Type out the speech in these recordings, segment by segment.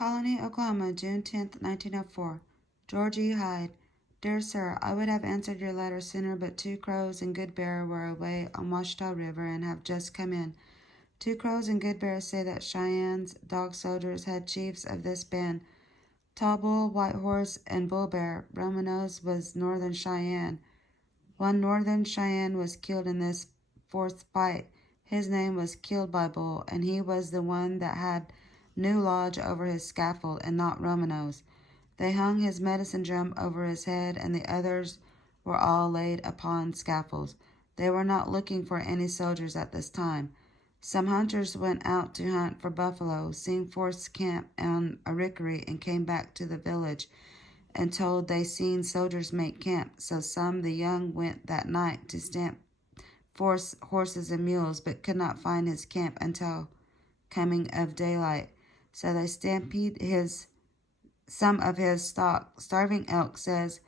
Colony, Oklahoma, June 10, 1904. George E. Hyde. Dear Sir, I would have answered your letter sooner, but Two Crows and Good Bear were away on Washita River and have just come in. Two Crows and Good Bear say that Cheyennes, Dog Soldiers, had chiefs of this band. Tall Bull, White Horse, and Bull Bear. Romanose was Northern Cheyenne. One Northern Cheyenne was killed in this fourth fight. His name was Killed by Bull, and he was the one that had New Lodge over his scaffold, and not Romanose. They hung his medicine drum over his head, and the others were all laid upon scaffolds. They were not looking for any soldiers at this time. Some hunters went out to hunt for buffalo, seen Forrest's camp on a rickery, and came back to the village and told they seen soldiers make camp. So some the young went that night to stamp Forrest's horses and mules, but could not find his camp until coming of daylight. So they stampeded some of his stock. Starving Elk says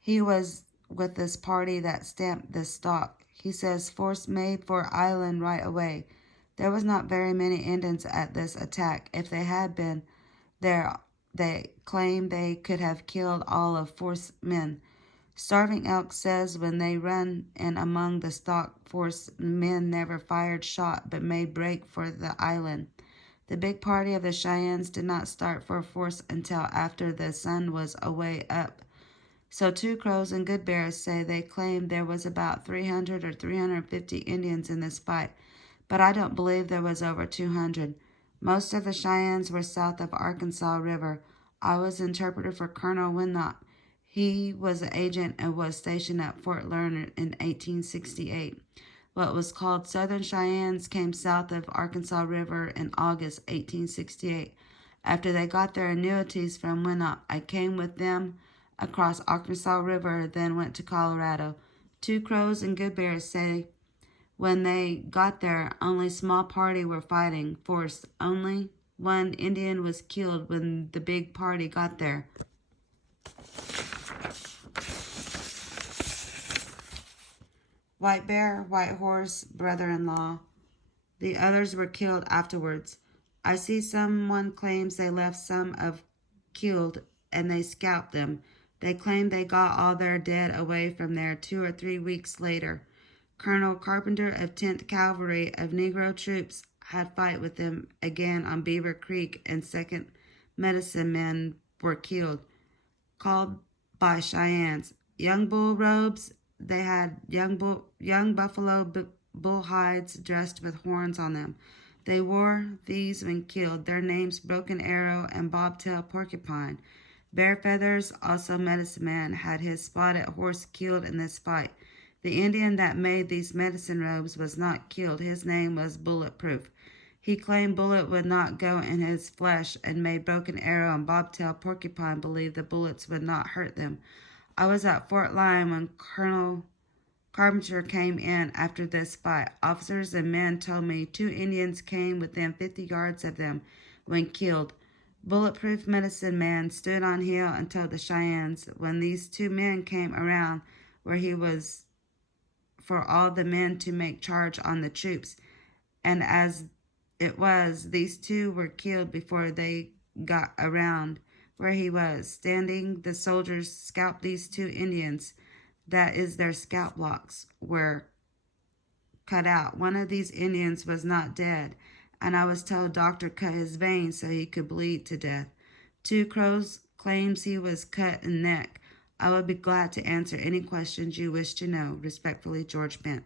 he was with this party that stamped this stock. He says Forrest made for Island right away. There was not very many Indians at this attack. If they had been there, they claimed they could have killed all of Forrest's men. Starving Elk says when they run in among the stock, Forrest's men never fired shot, but made break for the island. The big party of the Cheyennes did not start for Forrest until after the sun was away up. So Two Crows and Good Bear say they claimed there was about 300 or 350 Indians in this fight, but I don't believe there was over 200. Most of the Cheyennes were south of Arkansas River. I was interpreter for Colonel Winlock. He was an agent and was stationed at Fort Larned in 1868. What was called Southern Cheyennes came south of Arkansas River in August 1868. After they got their annuities from Winlock, I came with them across Arkansas River, then went to Colorado. Two Crows and Good Bear say when they got there, only small party were fighting Forrest. Only one Indian was killed when the big party got there. White Bear, White Horse, brother-in-law. The others were killed afterwards. I see someone claims they left some of killed and they scalped them. They claim they got all their dead away from there 2 or 3 weeks later. Colonel Carpenter of 10th Cavalry of Negro troops had fight with them again on Beaver Creek, and 2nd medicine men were killed, called by Cheyennes. Young bull robes, they had young buffalo bull hides dressed with horns on them. They wore these when killed. Their names Broken Arrow and Bobtail Porcupine. Bear Feathers, also medicine man, had his spotted horse killed in this fight. The Indian that made these medicine robes was not killed. His name was Bulletproof. He claimed bullet would not go in his flesh, and made Broken Arrow and Bobtail Porcupine believe the bullets would not hurt them. I was at Fort Lyon when Colonel Carpenter came in after this fight. Officers and men told me 2 Indians came within 50 yards of them when killed. Bulletproof medicine man stood on hill and told the Cheyennes when these 2 men came around where he was for all the men to make charge on the troops. And as it was, these 2 were killed before they got around where he was standing. The soldiers scalped these 2 Indians. That is, their scalp locks were cut out. One of these Indians was not dead, and I was told doctor cut his veins so he could bleed to death. Two Crows claims he was cut in neck. I would be glad to answer any questions you wish to know. Respectfully, George Bent.